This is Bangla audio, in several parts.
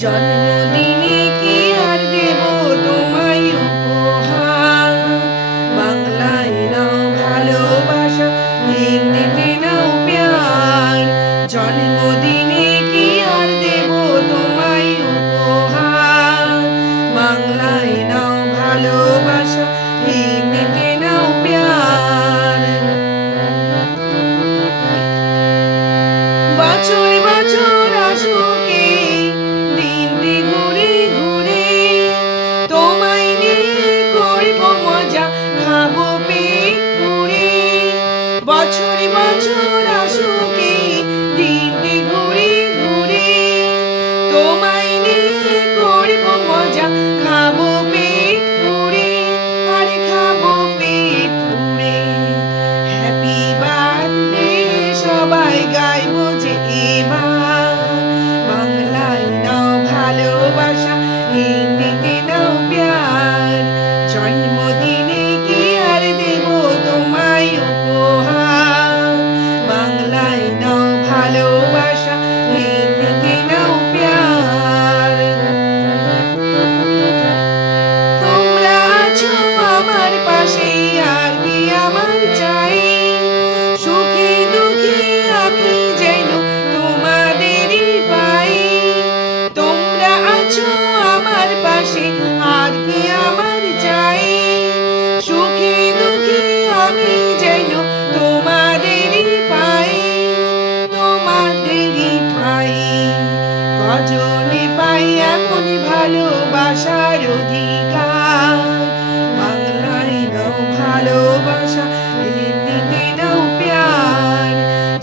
জন্মদিনে কি আর দেব তোমায় উপহার, বাংলায় নাও ভালোবাসা, হিন্দিতে নাও প্যার। জন্মদিনে কি আর দেব তোমায় উপহার, বাংলায় নাও ভালোবাসা, হিন্দিতে নাও প্যার। বছর বছর আসুকে দিনটি ঘুরে ঘুরে, তোমায় নিয়ে করব মজা, খাবো পেট পুরে। বছর বছর আসুকে দিনটি ঘুরে ঘুরে, তোমায় নিয়ে করব মজা, খাবো পেট পুরে, আরে খাবো পেট পুরে। হ্যাপি বার্থডে সবাই গাইবো যে এবার, বাংলায় নাও ভালোবাসা, হিন্দিতে নাও প্যার। জন্মদিনে কি আর দেব তোমায় উপহার, বাংলায় নাও ভালোবাসা, হিন্দিতে নাও প্যার। তোমরা আছো আমার পাশে, আর কি আমার চাই, সুখে দুঃখে আমি যেন তোমাদেরই পাই। তোমরা আছো আমার পাশে, আর কি আমার চাই, সুখে দুঃখে আমি যেন তোমাদেরই পাই, তোমাদেরই পাই। কজনে পাই এমন ভালোবাসার অধিকার, বাংলায় নাও ভালোবাসা, হিন্দিতে নাও প্যার।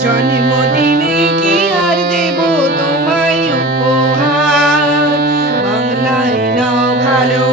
জন্মদিনে কি আর দেব তোমায় উপহার, বাংলায় নাও ভালো